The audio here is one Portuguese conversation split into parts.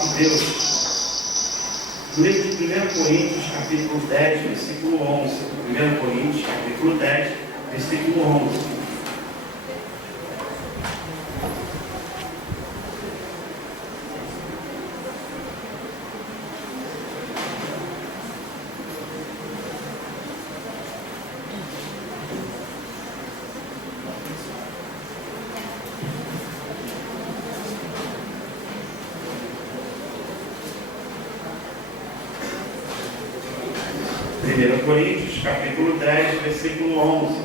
Deus, no livro de 1 Coríntios, capítulo 10, versículo 11. 1 Coríntios, capítulo 10, versículo 11. Coríntios, capítulo 10, versículo 11.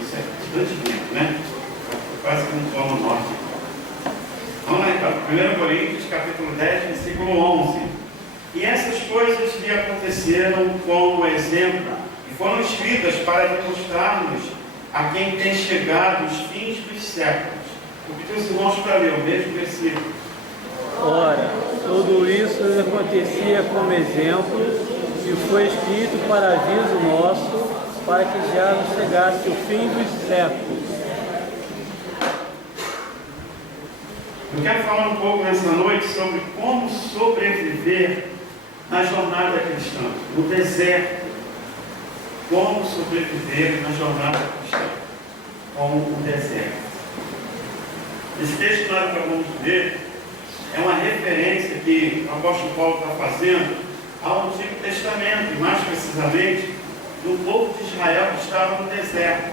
Isso é bastante tempo, né? Quase que não toma norte. Vamos lá então. 1 Coríntios, capítulo 10, versículo 11. E essas coisas lhe aconteceram como exemplo, e foram escritas para demonstrarmos a quem tem chegado os fins dos séculos. Vou pedir os irmãos para ler o mesmo versículo. Ora, tudo isso acontecia como exemplo e foi escrito para aviso nosso, para que já nos chegasse o fim dos séculos. Eu quero falar um pouco nessa noite sobre como sobreviver na jornada cristã, no deserto. Como sobreviver na jornada cristã com o deserto. Esse texto que nós acabamos de ver é uma referência que o apóstolo Paulo está fazendo ao Antigo Testamento, e mais precisamente do povo de Israel que estava no deserto.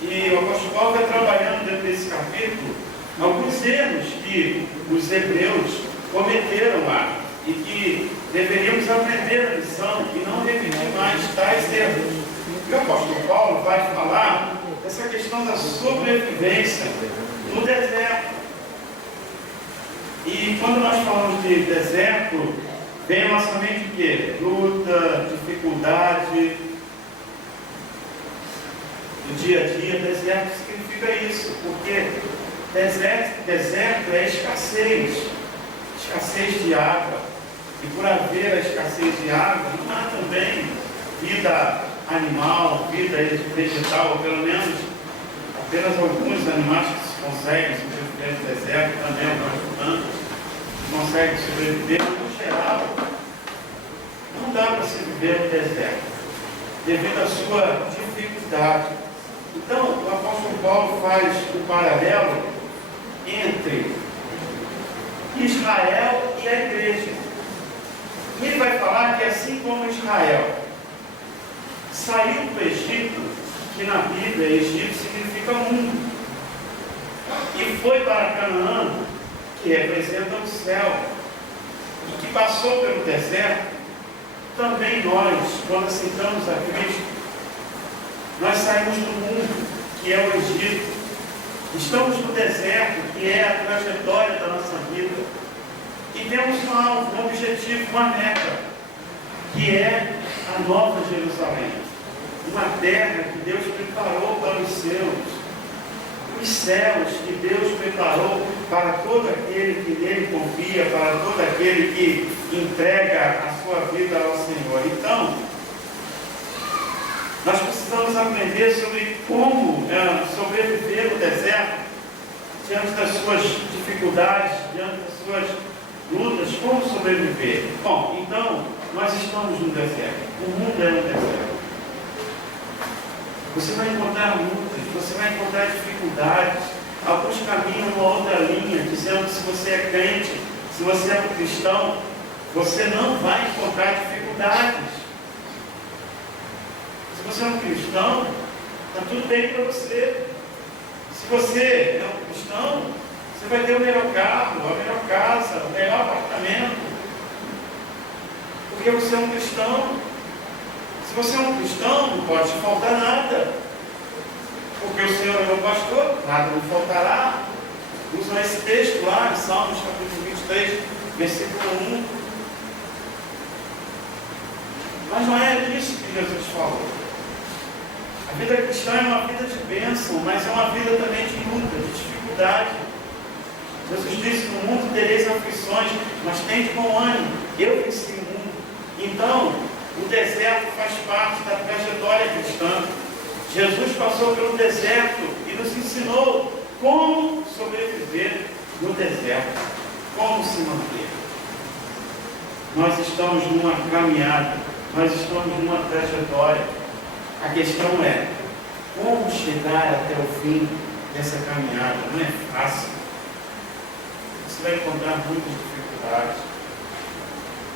E o apóstolo Paulo vai trabalhando dentro desse capítulo alguns erros que os hebreus cometeram lá e que deveríamos aprender a lição e não repetir mais tais erros. E o apóstolo Paulo vai falar dessa questão da sobrevivência no deserto. E quando nós falamos de deserto, vem à nossa mente o quê? Luta, dificuldade, do dia a dia. Deserto significa isso, porque deserto é escassez de água. E por haver a escassez de água, não há também vida animal, vida vegetal, ou pelo menos apenas alguns animais que se conseguem sobreviver no deserto, também alguns tantos conseguem sobreviver. No geral, não dá para se viver no deserto, devido à sua dificuldade. Então, o apóstolo Paulo faz um paralelo entre Israel e a igreja. E ele vai falar que assim como Israel saiu do Egito, que na Bíblia Egito significa mundo, e foi para Canaã, que representa o céu, e que passou pelo deserto, também nós, quando aceitamos a Cristo, nós saímos do mundo, que é o Egito, estamos no deserto, que é a trajetória da nossa vida, e temos um alvo, um objetivo, uma meta, que é a Nova Jerusalém, uma terra que Deus preparou para os seus, os céus que Deus preparou para todo aquele que nele confia, para todo aquele que entrega a sua vida ao Senhor. Então, nós precisamos aprender sobre como sobreviver no deserto, diante das suas dificuldades, diante das suas lutas, como sobreviver. Bom, então, nós estamos no deserto, o mundo é um deserto. Você vai encontrar lutas, você vai encontrar dificuldades. Alguns caminham uma outra linha, dizendo que se você é crente, se você é um cristão, você não vai encontrar dificuldades. Se você é um cristão, está tudo bem para você. Se você é um cristão, você vai ter o melhor carro, a melhor casa, o melhor apartamento. Porque você é um cristão. Se você é um cristão, não pode te faltar nada. Porque o Senhor é meu pastor, nada me faltará. Usam esse texto lá em Salmos capítulo 23, versículo 1. Mas não é isso que Jesus falou. A vida cristã é uma vida de bênção, mas é uma vida também de luta, de dificuldade. Jesus disse: no mundo tereis aflições, mas tende bom ânimo. Eu venci o mundo. Então, O deserto faz parte da trajetória cristã. Jesus passou pelo deserto e nos ensinou como sobreviver no deserto, como se manter. Nós estamos numa caminhada, nós estamos numa trajetória. A questão é como chegar até o fim dessa caminhada. Não é fácil. Você vai encontrar muitas dificuldades.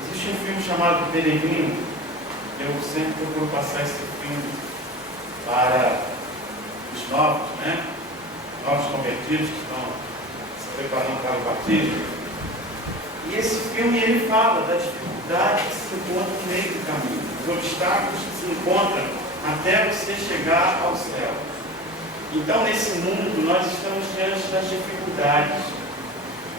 Existe um filme chamado Peregrino. Eu sempre procuro passar esse filme para os novos, novos convertidos que estão se preparando para o batismo. E esse filme ele fala da dificuldade que se encontra no meio do caminho, os obstáculos que se encontram até você chegar ao céu. Então, nesse mundo, nós estamos diante das dificuldades.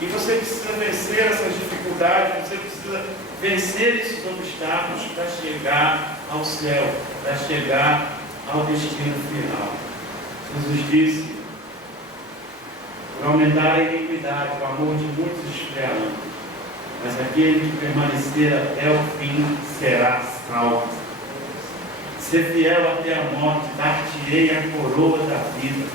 E você precisa vencer essas dificuldades, você precisa vencer esses obstáculos para chegar ao céu, para chegar ao destino final. Jesus disse: por aumentar a iniquidade, o amor de muitos esfriarão, mas aquele que permanecer até o fim será salvo. Ser fiel até a morte, dar-te-ei a coroa da vida.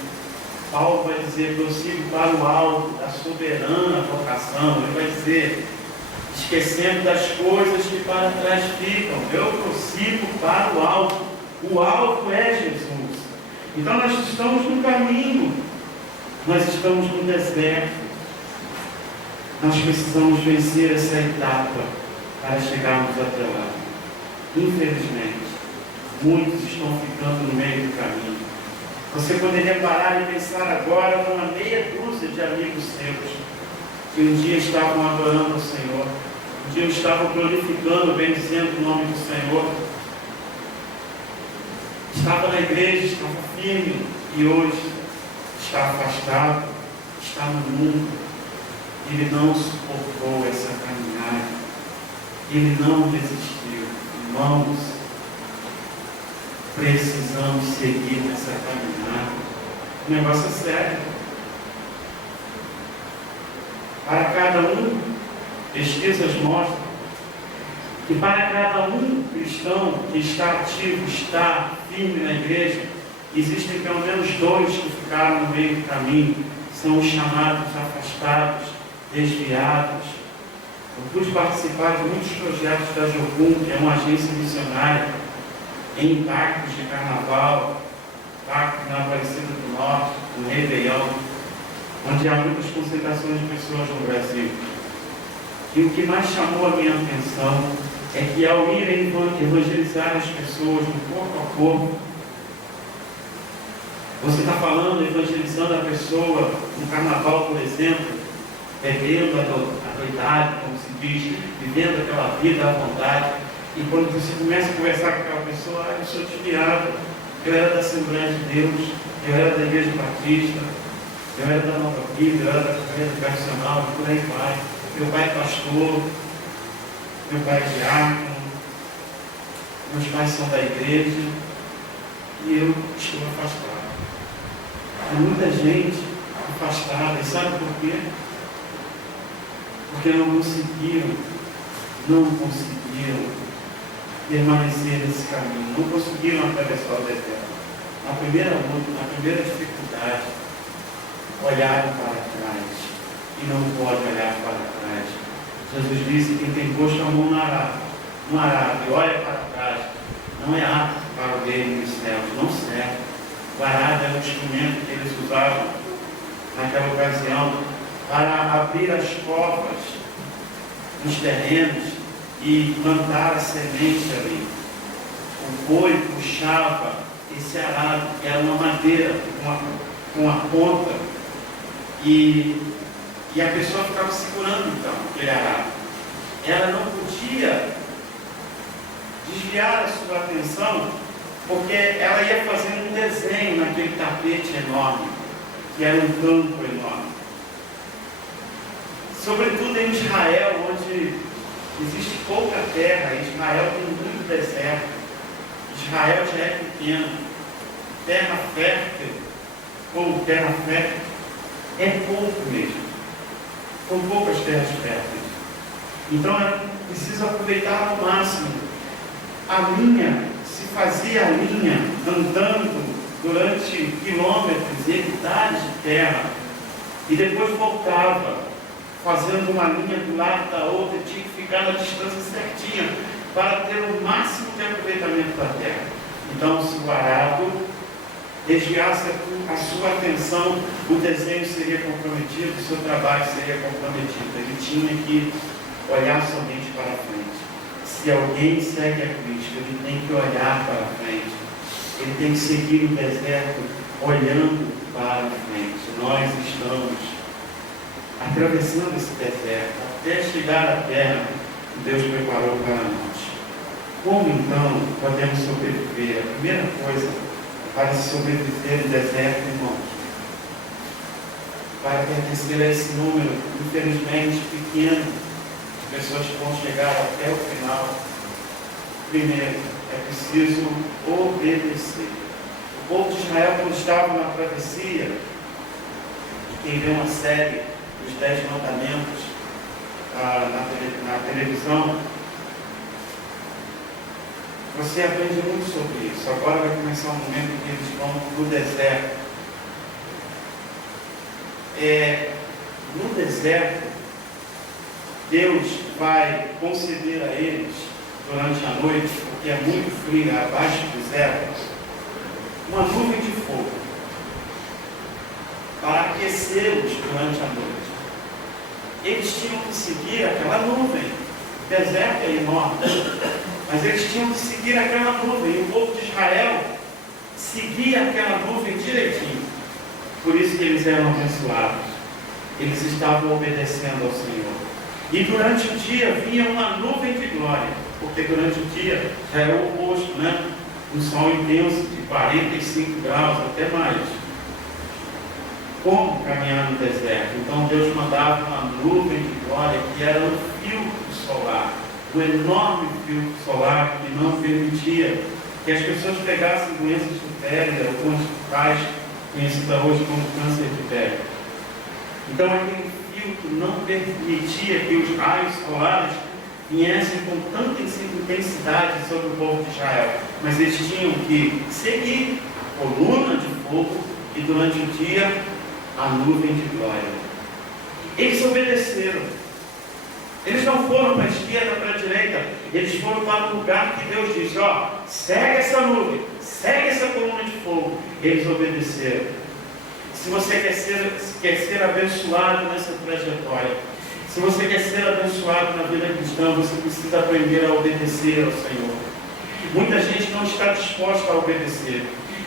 Paulo vai dizer: prossigo para o alto da soberana vocação. Ele vai dizer: esquecendo das coisas que para trás ficam, eu prossigo para o alto. O alto é Jesus. Então nós estamos no caminho, nós estamos no deserto. Nós precisamos vencer essa etapa para chegarmos até lá. Infelizmente, muitos estão ficando no meio do caminho. Você poderia parar e pensar agora numa meia dúzia de amigos seus que um dia estavam adorando o Senhor, um dia estavam glorificando, bendizendo o nome do Senhor, estava na igreja, estava firme e hoje está afastado, está no mundo. Ele não suportou essa caminhada, ele não desistiu. Irmãos, precisamos seguir nessa caminhada. O negócio é sério. Para cada um, pesquisas mostram que para cada um cristão que está ativo, está firme na igreja, existem pelo menos dois que ficaram no meio do caminho. São os chamados afastados, desviados. Eu pude participar de muitos projetos da Jocum, que é uma agência missionária, em impactos de carnaval, impactos na Aparecida do Norte, no Réveillon, onde há muitas concentrações de pessoas no Brasil. E o que mais chamou a minha atenção é que ao irem evangelizar as pessoas no corpo a corpo, você está falando, evangelizando a pessoa no carnaval, por exemplo, bebendo a doidade, como se diz, vivendo aquela vida à vontade. E quando você começa a conversar com aquela pessoa: eu sou desviado, eu era da Assembleia de Deus, eu era da Igreja Batista, eu era da Nova Vida, eu era da Igreja Educacional, e por aí vai. Meu pai é pastor, meu pai é diácono, meus pais são da igreja e eu estou afastado. Há muita gente afastada, e sabe por quê? Porque não conseguiram permanecer nesse caminho, não conseguiram atravessar o deserto. Na primeira luta, na primeira dificuldade, olharam para trás e não pode olhar para trás. Jesus disse: quem tem posto a mão no arado e olha para trás, não é apto para o reino dos céus, não serve. O arado era o instrumento que eles usavam naquela ocasião para abrir as covas nos terrenos e plantar a semente ali. O boi puxava esse arado, que era uma madeira com a ponta, e a pessoa ficava segurando então aquele arado. Ela não podia desviar a sua atenção, porque ela ia fazendo um desenho naquele tapete enorme, que era um campo enorme. Sobretudo em Israel, onde existe pouca terra, Israel tem muito deserto, Israel já é pequeno, terra fértil, ou terra fértil, é pouco mesmo, são poucas terras férteis. Então é preciso aproveitar ao máximo a linha, se fazia a linha andando durante quilômetros e hectares de terra, e depois voltava, fazendo uma linha do lado da outra, e tinha que ficar na distância certinha, para ter o máximo de aproveitamento da terra. Então, se o arado desviasse a sua atenção, o desenho seria comprometido, o seu trabalho seria comprometido. Ele tinha que olhar somente para frente. Se alguém segue a Cristo, ele tem que olhar para frente. Ele tem que seguir o deserto olhando para frente. Nós estamos atravessando esse deserto até chegar à terra que Deus preparou para nós. Como então podemos sobreviver? A primeira coisa para sobreviver no deserto, irmãos, para pertencer a esse número, infelizmente, pequeno, de pessoas que vão chegar até o final, primeiro, é preciso obedecer. O povo de Israel, quando estava na travessia, quem vê uma série dos 10 mandamentos na televisão, você aprende muito sobre isso. Agora vai começar um momento em que eles vão para o deserto. No deserto, Deus vai conceder a eles, durante a noite, porque é muito frio, abaixo do zero, uma nuvem de fogo, para aquecê-los durante a noite. Eles tinham que seguir aquela nuvem. O deserto é enorme, mas eles tinham que seguir aquela nuvem. E o povo de Israel seguia aquela nuvem direitinho. Por isso que eles eram abençoados. Eles estavam obedecendo ao Senhor. E durante o dia vinha uma nuvem de glória, porque durante o dia já era o oposto, né? Um sol intenso de 45 graus, até mais. Como caminhar no deserto? Então Deus mandava uma nuvem de glória que era um filtro solar, um enorme filtro solar que não permitia que as pessoas pegassem doenças de pele, alguns pais conhecidas hoje como câncer de pele. Então aquele filtro não permitia que os raios solares viessem com tanta intensidade sobre o povo de Israel, mas eles tinham que seguir a coluna de fogo e durante o dia a nuvem de glória. Eles obedeceram. Eles não foram para a esquerda, para a direita. Eles foram para o lugar que Deus disse: ó, segue essa nuvem, segue essa coluna de fogo. Eles obedeceram. Se você quer ser abençoado nessa trajetória, se você quer ser abençoado na vida cristã, você precisa aprender a obedecer ao Senhor. Muita gente não está disposta a obedecer.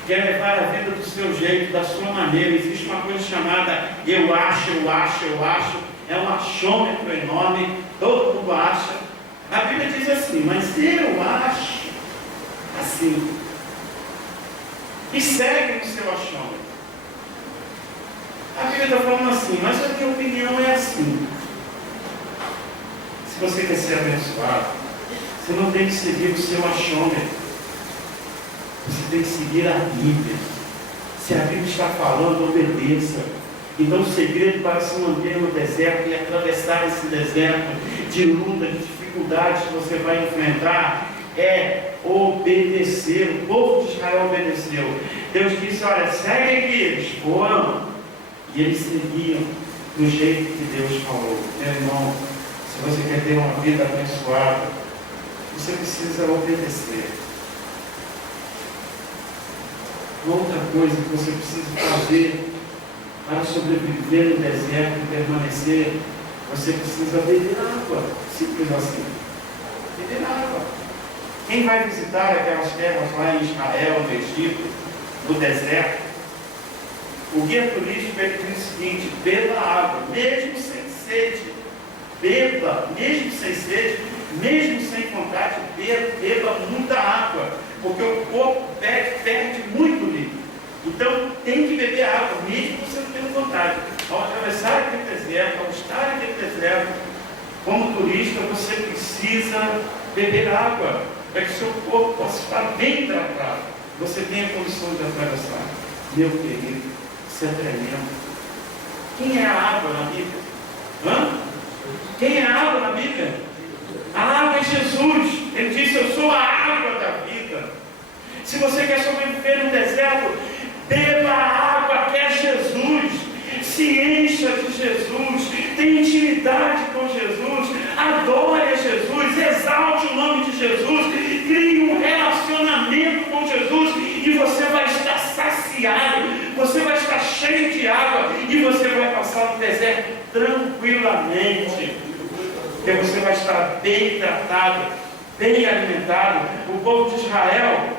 Quer levar a vida do seu jeito, da sua maneira. Existe uma coisa chamada eu acho. É um achômetro enorme, todo mundo acha. A Bíblia diz assim, mas eu acho assim. E segue no seu achômetro. A Bíblia está falando assim, mas a minha opinião é assim. Se você quer ser abençoado, você não tem que seguir o seu achômetro. Você tem que seguir a Bíblia. Se a Bíblia está falando, obedeça. Então o segredo para se manter no deserto e atravessar esse deserto de luta, de dificuldades que você vai enfrentar, é obedecer. O povo de Israel obedeceu. Deus disse, olha, segue aqui. Eles foram. E eles seguiam do jeito que Deus falou. Meu irmão, se você quer ter uma vida abençoada, você precisa obedecer. Outra coisa que você precisa fazer para sobreviver no deserto e permanecer, você precisa beber água. Simples assim. Beber água. Quem vai visitar aquelas terras lá em Israel, no Egito, no deserto, o guia turístico ele diz o seguinte: beba água, mesmo sem sede. Beba, mesmo sem sede, mesmo sem vontade, beba muita água, porque o corpo perde muito líquido. Então tem que beber água, mesmo você não tendo vontade. Ao atravessar aquele deserto, ao estar naquele deserto, como turista, você precisa beber água, para que seu corpo possa estar bem hidratado. Você tenha condições de atravessar. Meu querido, isso é tremendo. Quem é a água na Bíblia? Quem é a água na Bíblia? A água é Jesus. Ele disse: eu sou a água da vida. Se você quer sobreviver no deserto, beba a água que é Jesus. Se encha de Jesus. Tenha intimidade com Jesus. Adore a Jesus. Exalte o nome de Jesus. Crie um relacionamento com Jesus. E você vai estar saciado. Você vai estar cheio de água. E você vai passar no deserto tranquilamente. Porque você vai estar bem tratado, bem alimentado. O povo de Israel,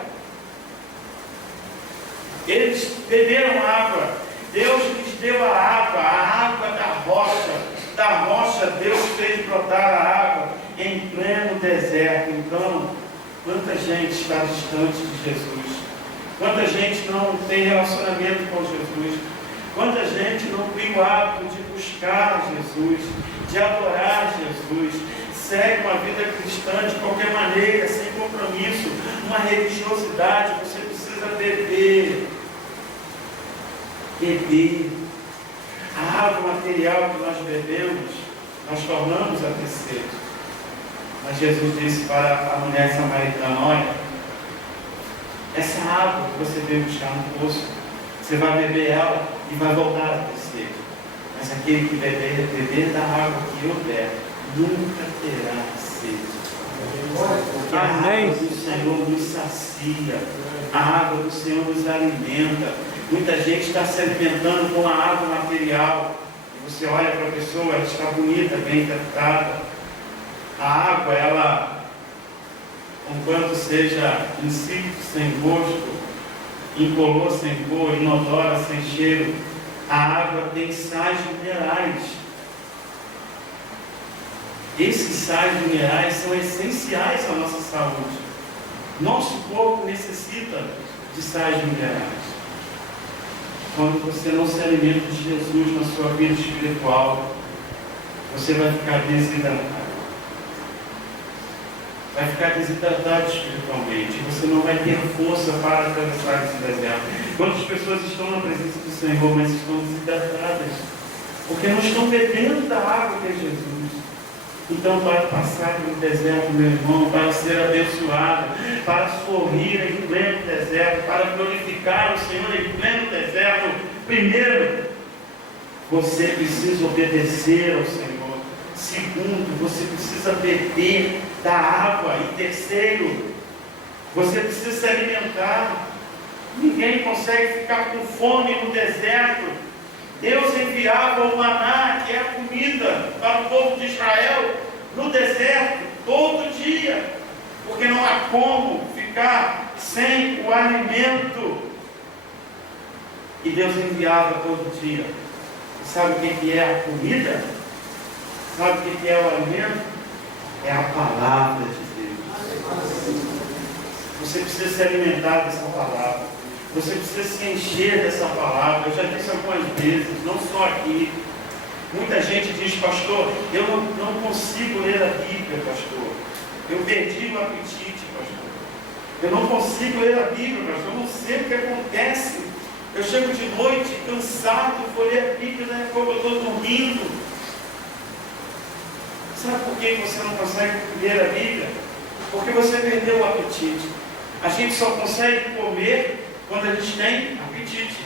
eles beberam água. Deus lhes deu a água da rocha. Da rocha Deus fez brotar a água em pleno deserto. Então, quanta gente está distante de Jesus. Quanta gente não tem relacionamento com Jesus. Quanta gente não tem o hábito de buscar Jesus, de adorar Jesus. Segue uma vida cristã de qualquer maneira, sem compromisso, uma religiosidade. Você precisa beber. A água material que nós bebemos, nós tornamos a ter sede. Mas Jesus disse para a mulher samaritana: olha, essa água que você veio buscar no poço, você vai beber ela e vai voltar a ter sede. Mas aquele que beber da água que eu der, nunca terá sede. Porque a água do Senhor nos sacia, a água do Senhor nos alimenta. Muita gente está se alimentando com a água material. E você olha para a pessoa, ela está bonita, bem tratada. A água, ela, enquanto seja insípido, sem gosto, incolor, sem cor, inodora, sem cheiro, a água tem sais minerais. Esses sais minerais são essenciais à nossa saúde. Nosso corpo necessita de sais minerais. Quando você não se alimenta de Jesus na sua vida espiritual, você vai ficar desidratado. Vai ficar desidratado espiritualmente. Você não vai ter força para atravessar esse deserto. Quantas pessoas estão na presença do Senhor, mas estão desidratadas? Porque não estão bebendo da água que é Jesus. Então, para passar pelo deserto, meu irmão, para ser abençoado, para sorrir em pleno deserto, para glorificar o Senhor em pleno deserto, primeiro, você precisa obedecer ao Senhor. Segundo, você precisa beber da água. E terceiro, você precisa se alimentar. Ninguém consegue ficar com fome no deserto. Deus enviava o maná, que é a comida, para o povo de Israel no deserto, todo dia, porque não há como ficar sem o alimento. E Deus enviava todo dia. E sabe o que é a comida? Sabe o que é o alimento? É a palavra de Deus. Você precisa se alimentar dessa palavra. Você precisa se encher dessa palavra. Eu já disse algumas vezes, não só aqui. Muita gente diz: pastor, eu não consigo ler a Bíblia, pastor. Eu perdi o apetite, pastor. Eu não consigo ler a Bíblia, pastor. Eu não sei o que acontece. Eu chego de noite cansado, vou ler a Bíblia, daqui a pouco eu estou dormindo. Sabe por que você não consegue ler a Bíblia? Porque você perdeu o apetite. A gente só consegue comer quando a gente tem apetite.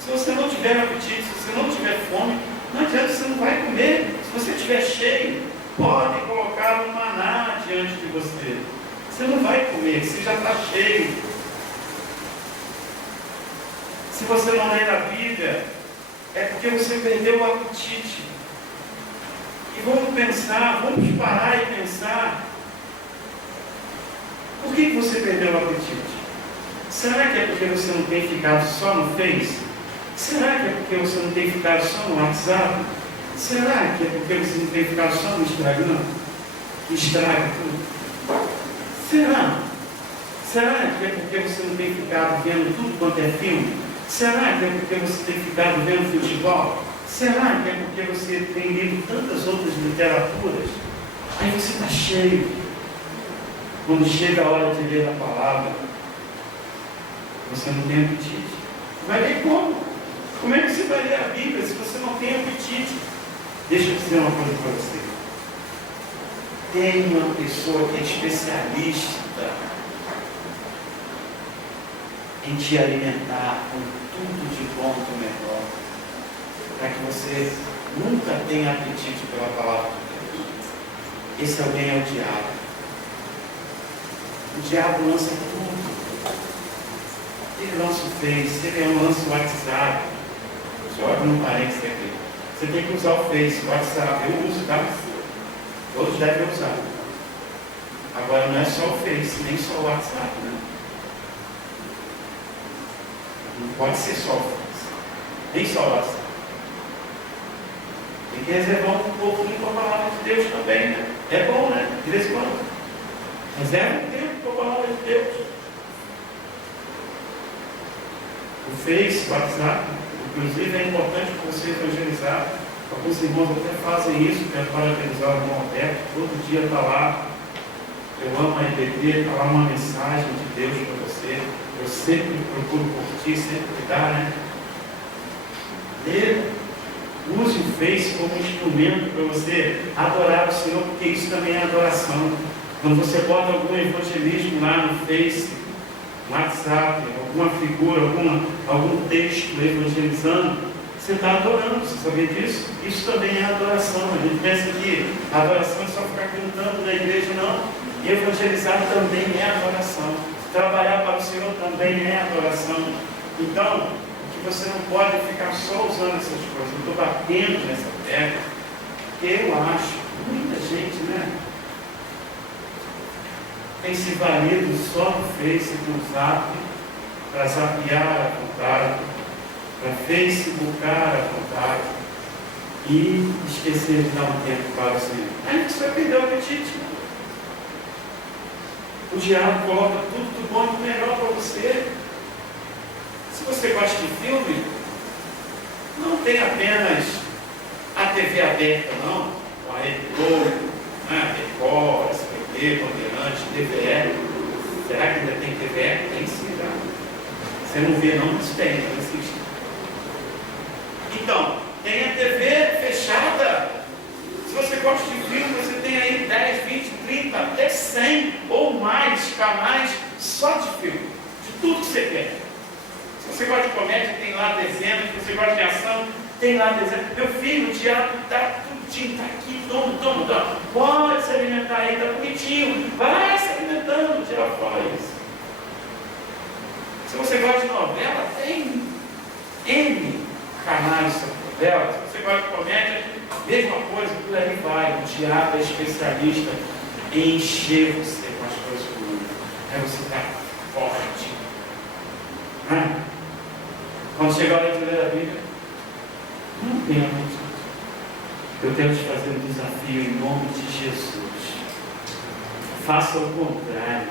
Se você não tiver apetite, se você não tiver fome, não adianta, você não vai comer. Se você estiver cheio, pode colocar um maná diante de você. Você não vai comer, você já está cheio. Se você não ler a Bíblia, é porque você perdeu o apetite. E vamos pensar, vamos parar e pensar. Por que você perdeu o apetite? Será que é porque você não tem ficado só no Face? Será que é porque você não tem ficado só no WhatsApp? Será que é porque você não tem ficado só no Instagram? Estraga tudo. Será? Será que é porque você não tem ficado vendo tudo quanto é filme? Será que é porque você tem ficado vendo futebol? Será que é porque você tem lido tantas outras literaturas? Aí você está cheio. Quando chega a hora de ler a palavra, você não tem apetite. Vai ler como? Como é que você vai ler a Bíblia se você não tem apetite? Deixa eu dizer uma coisa para você. tem uma pessoa que é especialista em te alimentar com tudo de bom do melhor, para que você nunca tenha apetite pela palavra de Deus. Esse alguém é o diabo. O diabo lança tudo. Ele lança o Face, ele lança o WhatsApp. Só abre um parênteses aqui. Você tem que usar o Face, o WhatsApp. Eu uso, tá? Todos devem usar. Agora não é só o Face, nem só o WhatsApp, né? Não pode ser só o Face, nem só o WhatsApp. Tem que reservar um pouquinho para a palavra de Deus também, né? É bom, né? De vez em quando. Reserva um tempo para a palavra de Deus. O Face, o WhatsApp, inclusive é importante para você evangelizar. Alguns irmãos até fazem isso, quero parabenizar o irmão Alberto, todo dia está lá. Eu amo a EBD, está lá uma mensagem de Deus para você. Eu sempre procuro curtir, sempre cuidar, né? Use o Face como instrumento para você adorar o Senhor, porque isso também é adoração. Quando você bota algum evangelismo lá no Face, no WhatsApp, alguma figura, algum texto evangelizando, você está adorando, você sabia disso? Isso também é adoração. A gente pensa que a adoração é só ficar cantando na igreja, não. Evangelizar também é adoração. Trabalhar para o Senhor também é adoração. Então, o que você não pode é ficar só usando essas coisas. Eu estou batendo nessa tecla, porque eu acho, muita gente, né, tem se valido só no Face, no Zap, para zapear à vontade, para facebookar à vontade, e esquecer de dar um tempo para o Senhor. Aí você vai perder o apetite. O diabo coloca tudo do bom e do melhor para você. Se você gosta de filme, não tem apenas a TV aberta, não. A Rede Globo, a Record, SBT, Bandeirante, TVE. Será que ainda tem TVE? Tem sim, já. Você não vê, não, mas tem, não existe. Então, tem a TV fechada. Se você gosta de filme, você tem aí 10, 20, 30, até 100 ou mais canais só de filme, de tudo que você quer. Se você gosta de comédia, tem lá dezenas. Se você gosta de ação, tem lá dezenas. Meu filho, o diabo está tudinho, está aqui, toma. Pode se alimentar aí, está bonitinho. Vai se alimentando, tira fora isso. Se você gosta de novela, tem N canais sobre novela. Se você gosta de comédia, mesma coisa, por aí vai. O diabo é especialista em encher você com as coisas ruins. Aí você está forte. Quando chegar a hora de ler a Bíblia, não tenha apetite. Eu quero te fazer um desafio em nome de Jesus. Faça o contrário.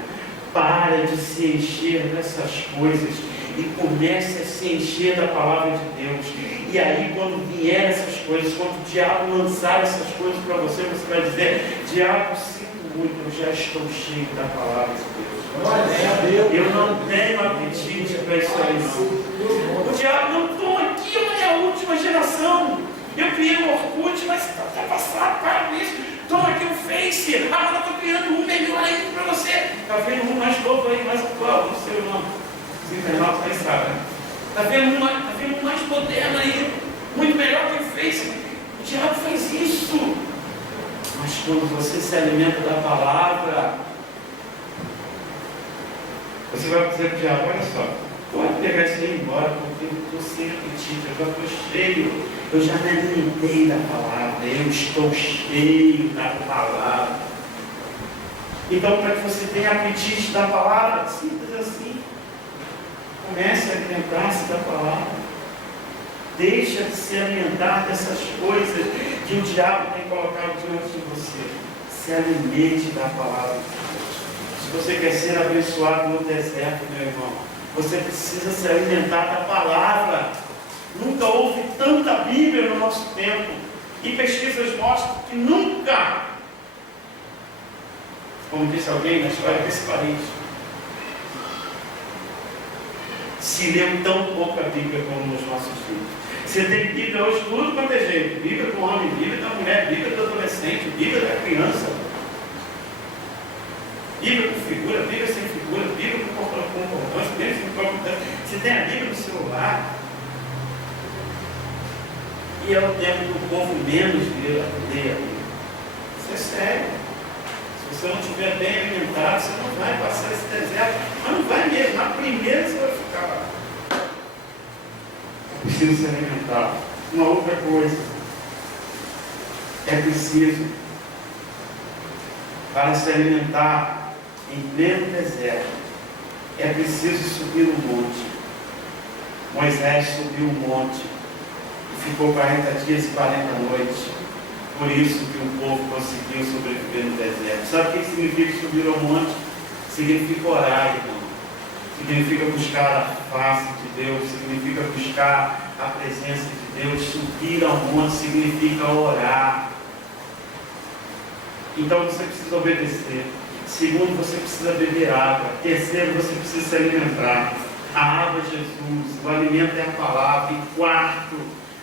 Para de se encher dessas coisas e comece a se encher da palavra de Deus. E aí, quando vier essas coisas, quando o diabo lançar essas coisas para você, você vai dizer: diabo, sinto muito, eu já estou cheio da palavra de Deus. Eu não tenho apetite para isso aí, não. O diabo, não estou aqui, olha, é a última geração. Eu criei um Orkut, mas está passado, para isso. Toma aqui o Face, agora estou criando um melhor ainda para você. Está vendo um mais novo aí, mais atual, não sei o nome. Os internautas aí sabem, né? Está vendo um mais moderno aí, muito melhor que o Face. O diabo faz isso. Mas quando você se alimenta da palavra, você vai dizer para o diabo: olha só, pode pegar isso aí embora, porque eu estou sem apetite, eu já estou cheio, eu já me alimentei da palavra, eu estou cheio da palavra. Então, para que você tenha apetite da palavra, simples assim, comece a alimentar-se da palavra. Deixa de se alimentar dessas coisas que o diabo tem colocado diante de você. Se alimente da palavra de Deus. Se você quer ser abençoado no deserto, meu irmão, você precisa se alimentar da palavra. Nunca houve tanta Bíblia no nosso tempo. E pesquisas mostram que nunca, como disse alguém na história desse país, se leu tão pouca Bíblia como nos nossos dias. Você tem Bíblia hoje tudo quanto é jeito. Bíblia do homem, Bíblia da mulher, Bíblia do adolescente, Bíblia da criança. Bíblia com figura, Bíblia sem figura, Bíblia com concordância, Bíblia sem concordância. Você tem a Bíblia no celular. E é o tempo que o povo menos lê a Bíblia. Isso é sério. Se você não estiver bem alimentado, você não vai passar esse deserto. Mas não vai mesmo. Na primeira você vai ficar lá. É preciso se alimentar. Uma outra coisa. É preciso, para se alimentar em pleno deserto, é preciso subir um monte. Moisés subiu um monte e ficou 40 dias e 40 noites. Por isso que o povo conseguiu sobreviver no deserto. Sabe o que significa subir ao monte? Significa orar, irmão. Significa buscar a face de Deus. Significa buscar a presença de Deus. Subir ao monte significa orar. Então você precisa obedecer. Segundo, você precisa beber água. Terceiro, você precisa se alimentar. A água é Jesus, o alimento é a palavra. E quarto,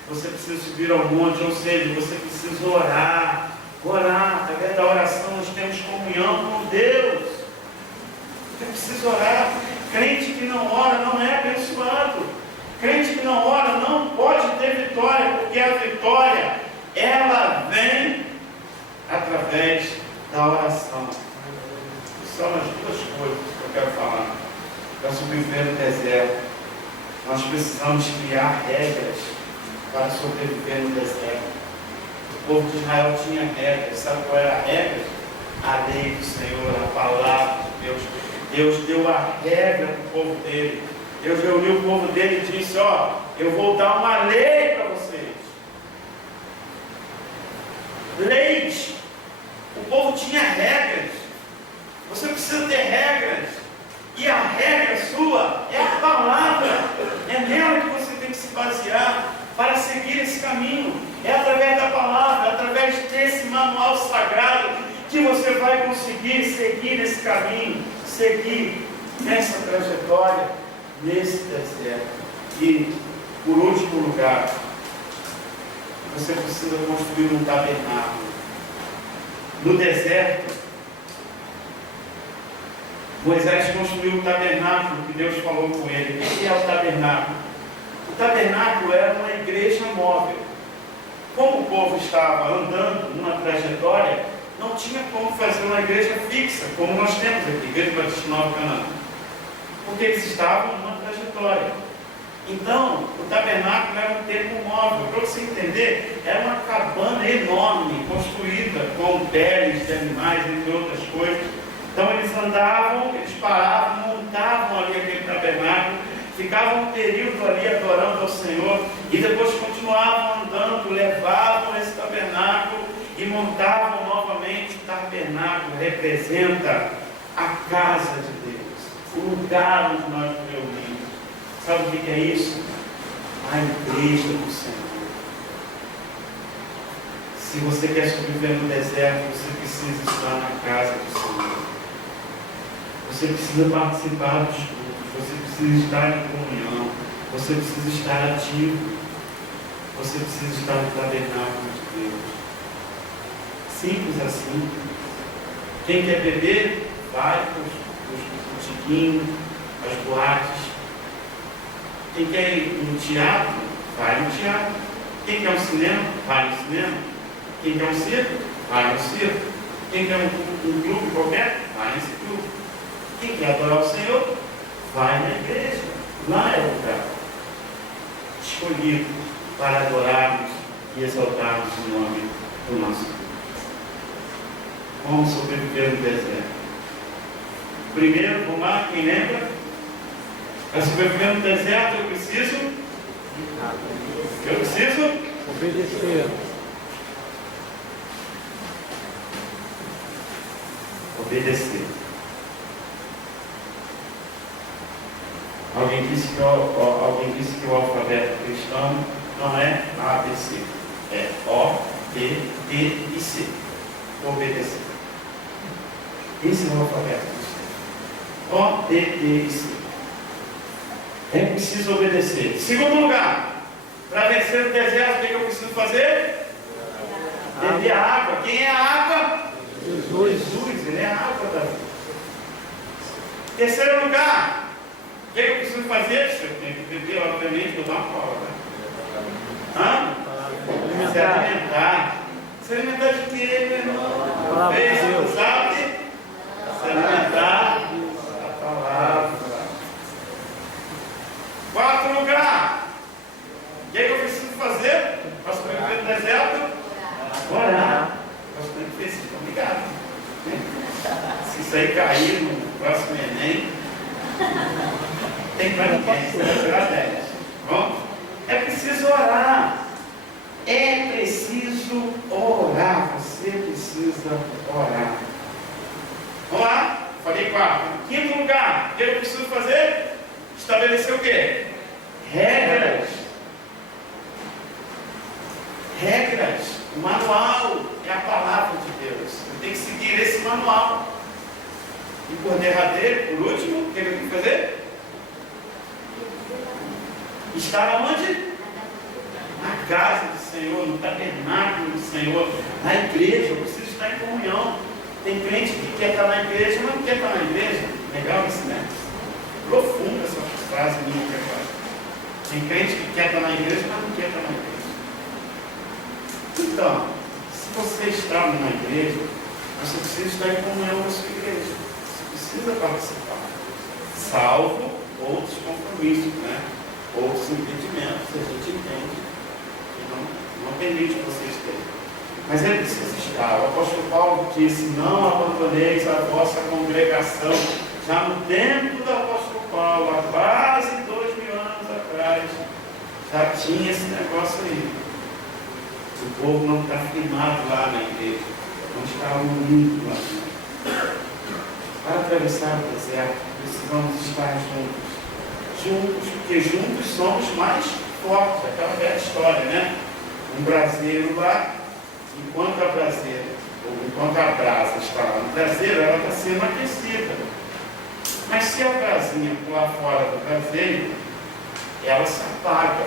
você precisa subir ao monte, ou seja, você precisa orar. Orar, através da oração nós temos comunhão com Deus. Você precisa orar. Crente que não ora não é abençoado. Crente que não ora não pode ter vitória, porque a vitória, ela vem através da oração. São as duas coisas que eu quero falar. Para sobreviver no deserto, nós precisamos criar regras para sobreviver no deserto. O povo de Israel tinha regras. Sabe qual era a regra? A lei do Senhor, a palavra de Deus. Deus deu a regra para o povo dele. Deus reuniu o povo dele e disse: ó, eu vou dar uma lei para vocês. Leis. O povo tinha regras. Você precisa ter regras. E a regra sua é a palavra. É nela que você tem que se basear para seguir esse caminho. É através da palavra, através desse manual sagrado, que você vai conseguir seguir esse caminho, seguir nessa trajetória, nesse deserto. E, por último lugar, você precisa construir um tabernáculo. No deserto, Moisés construiu o tabernáculo que Deus falou com ele. O que é o tabernáculo? O tabernáculo era uma igreja móvel. Como o povo estava andando numa trajetória, não tinha como fazer uma igreja fixa, como nós temos aqui, Igreja Batista Nova Canaã. Porque eles estavam numa trajetória. Então, o tabernáculo era um templo móvel. Para você entender, era uma cabana enorme, construída com peles de animais, entre outras coisas. Então eles andavam, eles paravam, montavam ali aquele tabernáculo, ficavam um período ali adorando ao Senhor, e depois continuavam andando, levavam esse tabernáculo e montavam novamente. O tabernáculo representa a casa de Deus, o lugar onde nós nos reunimos. Sabe o que é isso? A igreja do Senhor. Se você quer sobreviver no deserto, você precisa estar na casa do Senhor. Você precisa participar dos cultos, você precisa estar em comunhão, você precisa estar ativo, você precisa estar no tabernáculo de Deus. Simples assim. Quem quer beber, vai para os botiquinhos, as boates. Quem quer ir no teatro, vai no teatro. Quem quer um cinema, vai no cinema. Quem quer um circo, vai no circo. Quem quer um clube qualquer, vai nesse clube. Quem quer adorar o Senhor, vai na igreja. Lá é o lugar escolhido para adorarmos e exaltarmos o nome do nosso Deus. Como sobreviver no deserto? Primeiro, vamos lá, quem lembra? Para sobreviver no deserto eu preciso obedecer. Obedecer. Alguém disse que o alfabeto cristão não é A, B, C. É O, B, D e C. Obedecer. Esse é o alfabeto cristão. O, B, D e C. É preciso obedecer. Segundo lugar, para vencer o deserto, o que eu preciso fazer? Beber a água. Quem é a água? Jesus. Jesus, ele é a água da vida. Terceiro lugar, o que eu preciso fazer? Se eu tenho que beber, obviamente, vou dar uma cola, né? Se alimentar. Se alimentar de quê, meu irmão? Fez, sabe? Se alimentar da palavra. Quarto lugar, o que eu preciso fazer para sobreviver no deserto? Orar. Vocês estão ligados. Se isso aí cair no próximo Enem, tem para ninguém, será 10. Bom? É preciso orar. É preciso orar. Você precisa orar. Vamos lá? Falei quarto. Quinto lugar, o que eu preciso fazer? Estabelecer o quê? Regras. Regras. O manual é a palavra de Deus. Eu tenho que seguir esse manual. E por derradeiro, por último, o que eu tenho que fazer? Estar onde? Na casa do Senhor, no tabernáculo do Senhor, na igreja. Eu preciso estar em comunhão. Tem crente que quer estar na igreja, mas não quer estar na igreja. Legal isso, né? Profunda essa frase minha que agora. Tem crente que quer estar na igreja, mas não quer estar na igreja. Então, se você está numa igreja, você precisa estar em comunhão com a sua igreja. Você precisa participar. Salvo outros compromissos, né? Outros impedimentos, a gente entende. Não permite que vocês tenham. Mas é preciso estar. O apóstolo Paulo disse: não abandoneis a vossa congregação. Já no tempo do apóstolo Paulo, há quase 2000 anos atrás, já tinha esse negócio aí. O povo não está firmado lá na igreja, não está unido lá. Para atravessar o deserto, precisamos estar juntos. Juntos, porque juntos somos mais fortes. Aquela velha história, né? Um braseiro lá, enquanto a brasa está lá no braseiro, ela está sendo aquecida. Mas se a brasinha pular fora do braseiro, ela se apaga.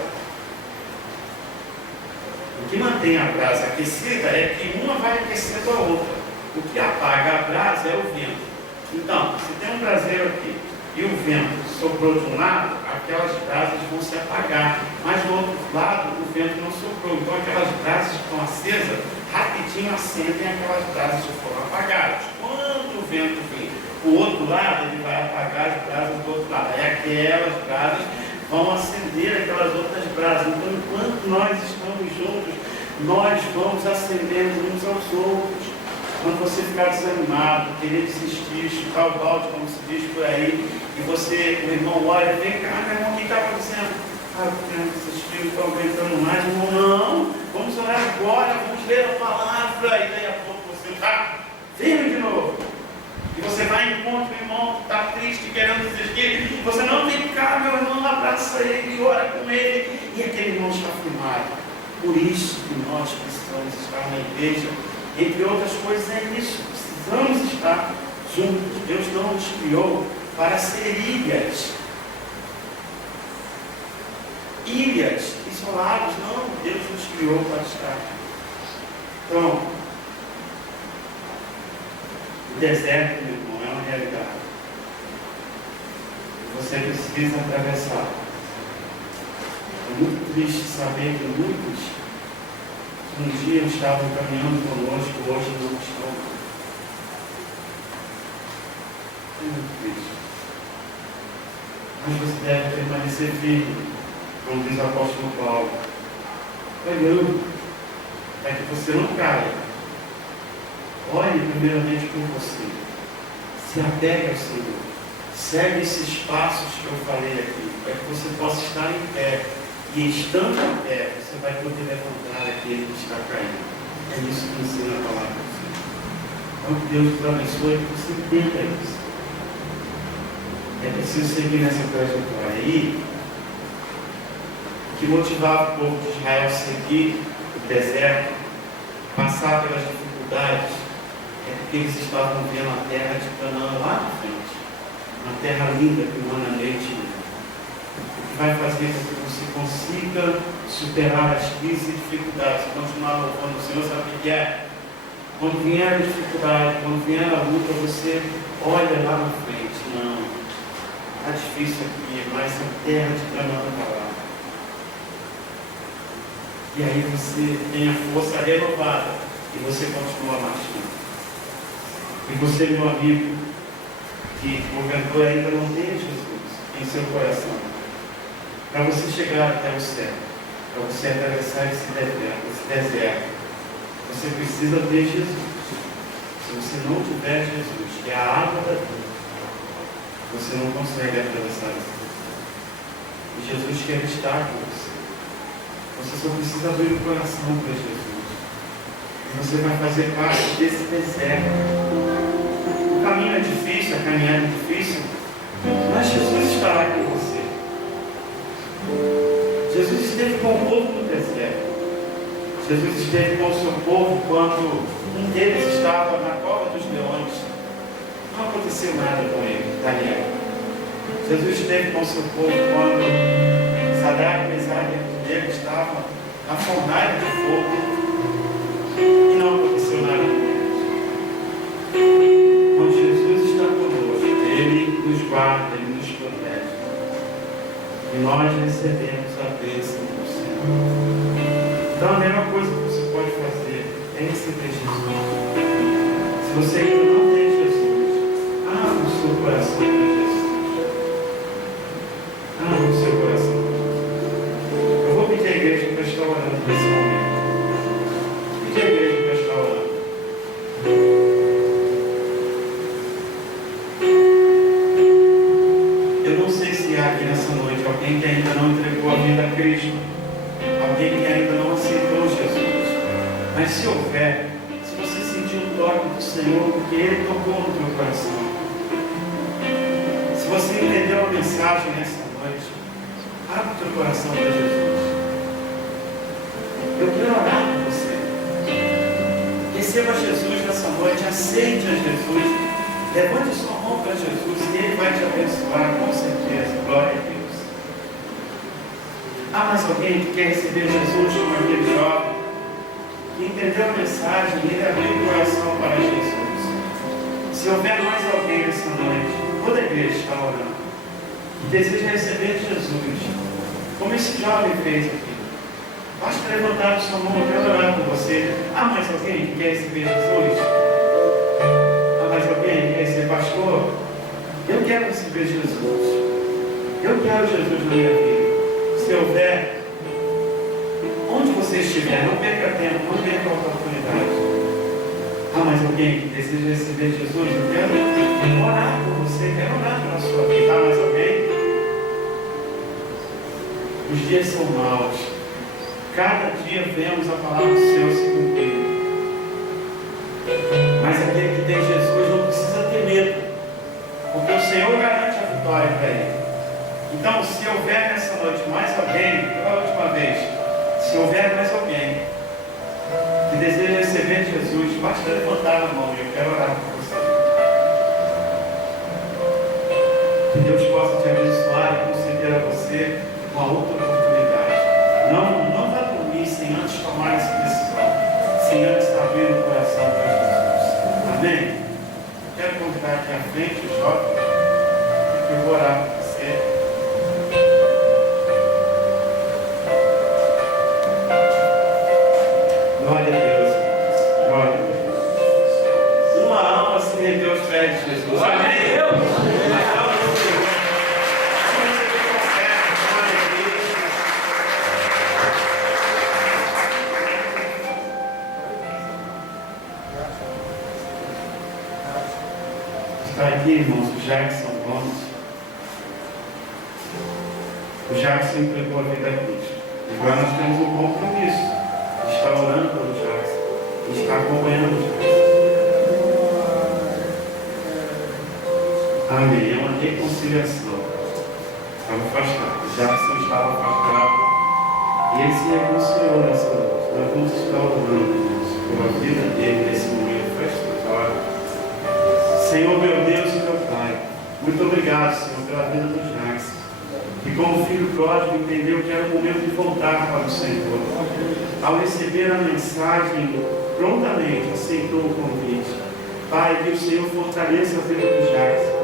O que mantém a brasa aquecida é que uma vai aquecendo a outra. O que apaga a brasa é o vento. Então, se tem um braseiro aqui e o vento soprou de um lado, aquelas brasas vão se apagar. Mas do outro lado, o vento não soprou. Então, aquelas brasas que estão acesas, rapidinho acendem aquelas brasas que foram apagadas. Quando o vento vir o outro lado, ele vai apagar as brasas do outro lado. Aí aquelas brasas vão acender aquelas outras brasas. Então, enquanto nós estamos juntos, nós vamos acendendo uns aos outros. Quando você ficar desanimado, querer desistir, chutar o balde, como se diz por aí, e você, o irmão olha, vem cá, meu irmão, o que está acontecendo? Ah, esses filhos estão aguentando mais. Irmão, não, vamos orar agora, vamos ler a palavra, e daí a pouco você está firme de novo. E você vai em encontro o irmão que está triste, querendo desistir. Você não vem cá, meu irmão, abraça ele, ora com ele. E aquele irmão está firmado. Por isso que nós precisamos estar na igreja. Entre outras coisas é isso. Precisamos estar juntos. Deus não nos criou para ser ilhas. Ilhas, isolados. Não, Deus nos criou para estar. Então, o deserto, meu irmão, é uma realidade. Você precisa atravessar. É muito triste saber que muitos que um dia estavam caminhando conosco, hoje não estão. É muito triste. Mas você deve permanecer firme, como diz o apóstolo Paulo, olhando, para que você não caia. Olhe primeiramente por você. Se apegue ao Senhor. Segue esses passos que eu falei aqui, para que você possa estar em pé. E estando em pé, você vai poder levantar aquele que está caindo. É isso que ensina a palavra do Senhor. Então, que Deus te abençoe, que você entenda isso. É preciso seguir nessa trajetória aí. O que motivava o povo de Israel a seguir o deserto, passar pelas dificuldades, é porque eles estavam vendo a terra de Canaã lá na frente. Uma terra linda que mana leite. O que vai fazer com que você consiga superar as crises e dificuldades, continuar louvando o Senhor, sabe o que é? Quando vier a dificuldade, quando vier a luta, você olha lá na frente. Não. Está difícil aqui, mas a terra te clamando a palavra. E aí você tem a força renovada e você continua marchando. E você, meu amigo, que porventura ainda não tem Jesus em seu coração, para você chegar até o céu, para você atravessar esse deserto, você precisa ter Jesus. Se você não tiver Jesus, que é a água da vida, você não consegue atravessar isso. E Jesus quer estar com você. Você só precisa abrir o coração para Jesus. E você vai fazer parte desse deserto. O caminho é difícil, a caminhada é difícil, mas Jesus estará com você. Jesus esteve com o povo no deserto. Jesus esteve com o seu povo quando um deles estava na cova dos leões. Não aconteceu nada com ele, Daniel. Jesus esteve com o seu povo quando Sadraque, Mesaque e Abednego estavam na fornalha de fogo. E não aconteceu nada com eles. Quando Jesus está conosco, Ele nos guarda, Ele nos protege. E nós recebemos a bênção do Senhor. Então a melhor coisa que você pode fazer é receber Jesus. Se você ainda não tem Jesus, abra o seu coração para Jesus. Abra o seu coração para Jesus. Eu vou pedir à igreja para estar orando nesse momento. Pedir à igreja para estar orando. Eu não sei se há aqui nessa noite alguém que ainda não entregou a vida a Cristo. Alguém que ainda não aceitou Jesus. Mas se houver, se você sentir o toque do Senhor, porque Ele tocou no teu coração. Se você entendeu a mensagem nessa noite, abre o teu coração para Jesus. Eu quero orar por você. Receba Jesus nessa noite, aceite a Jesus. Levante sua mão para Jesus e Ele vai te abençoar, com certeza. Glória a Deus. Há mais alguém que quer receber Jesus como aquele jovem que entendeu a mensagem e ele abriu o coração para Jesus? Se houver mais alguém nessa noite, toda a igreja está orando, que deseja receber Jesus, como esse jovem fez aqui, basta levantar a sua mão, eu quero orar por você. Há mais alguém que quer receber Jesus? Há mais alguém que quer receber? Pastor, eu quero receber Jesus. Eu quero Jesus na minha vida. Se houver, onde você estiver, não perca tempo, não perca a oportunidade. Há mais alguém que deseja receber Jesus? Eu quero orar por você, quero orar pela sua vida. Há mais alguém? Os dias são maus. Cada dia vemos a palavra do Senhor se cumprir. Mas aquele que tem Jesus não precisa ter medo, porque o Senhor garante a vitória para ele. Então, se houver nessa noite mais alguém, pela última vez, se houver mais alguém que deseja receber Jesus, basta levantar a mão e eu quero orar por você. Que Deus possa te abençoar e conceder a você uma outra oportunidade. Não vá dormir sem antes tomar essa decisão, sem antes abrir o coração para Jesus. Amém? Quero convidar aqui à frente o jovem e eu vou orar por você. Glória a Deus. Glória a Deus. Uma alma se rendeu aos pés de Jesus. Amém? Está aqui, irmãos, o Jackson Gomes. O Jackson entregou a vida a Cristo. E agora nós temos um compromisso. Está orando pelo Jackson e está acompanhando o Jackson. Amém. É uma reconciliação. Estava afastado. Jackson estava afastado e ele se reconciliou nessa noite. Nós vamos estar orando, irmãos, pela vida dele nesse momento. Feche suas olhos. Senhor, meu Deus e meu Pai, muito obrigado, Senhor, pela vida do Jackson, que como filho pródigo entendeu que era o momento de voltar para o Senhor. Ao receber a mensagem, prontamente aceitou o convite. Pai, que o Senhor fortaleça a vida do Jackson,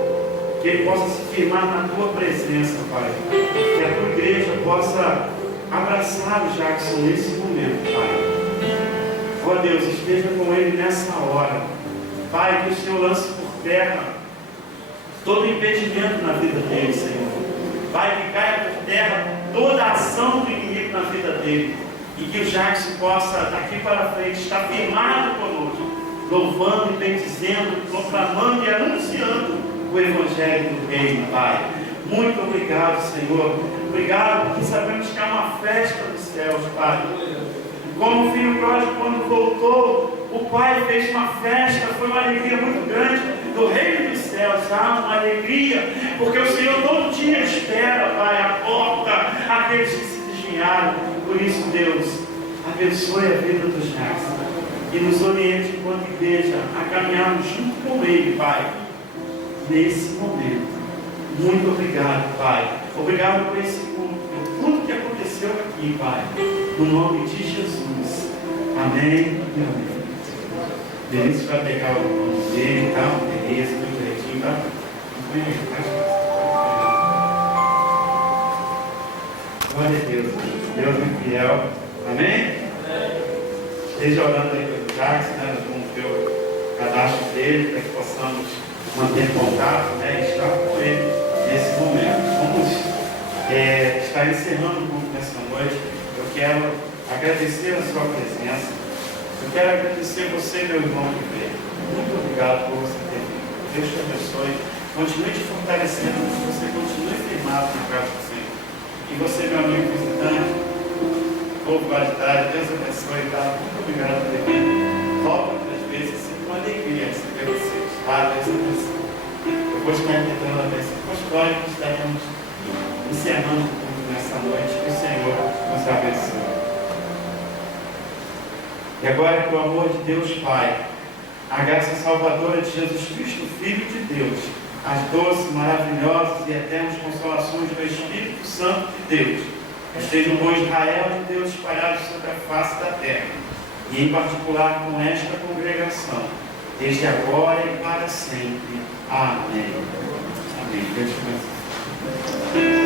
que ele possa se firmar na tua presença, Pai. Que a tua igreja possa abraçar o Jackson nesse momento, Pai. Ó Deus, esteja com ele nessa hora. Pai, que o Senhor lance por terra todo impedimento na vida dele, Senhor. Pai, que caia por terra toda a ação do inimigo na vida dele. E que o Jackson possa, daqui para frente, estar firmado conosco, louvando e bendizendo, proclamando e anunciando o Evangelho do Reino, Pai. Muito obrigado, Senhor. Obrigado, porque sabemos que é uma festa dos céus, Pai. Como o filho pródigo, quando voltou, o Pai fez uma festa, foi uma alegria muito grande do reino dos céus. Há uma alegria, porque o Senhor todo dia espera, Pai, a porta, aqueles que se desviaram. Por isso, Deus, abençoe a vida dos Jackson e nos oriente enquanto igreja a caminharmos junto com Ele, Pai, nesse momento. Muito obrigado, Pai. Obrigado por esse culto, por tudo que aconteceu aqui, Pai. No nome de Jesus. Amém e amém. Denise vai pegar o nome dele, tá? Beleza, tudo direitinho, tá? Glória a Deus. Deus é fiel. Amém? Esteja orando aí pelo Jackson, né? Nós vamos ver o cadastro dele, para que possamos manter contato, né? E estar com ele nesse momento. Vamos estar encerrando o culto nessa noite. Eu quero agradecer a sua presença. Eu quero agradecer você, meu irmão, que veio. Muito obrigado por você ter vindo. Deus te abençoe. Continue te fortalecendo, que você continue firmado na casa do Senhor. E você, meu amigo visitante, povo qualidade, Deus abençoe, tá? Muito obrigado por ter vindo. Volta outras vezes, sempre uma alegria receber vocês, tá? Deus abençoe. Eu vou estar entrando a bênção apostólica, estaremos encerrando o culto nessa noite. Que o Senhor nos abençoe. E agora, que o amor de Deus Pai, a graça salvadora de Jesus Cristo, Filho de Deus, as doces, maravilhosas e eternas consolações do Espírito Santo de Deus, estejam com Israel de Deus espalhados sobre a face da terra, e em particular com esta congregação, desde agora e para sempre. Amém. Amém. Deus te abençoe.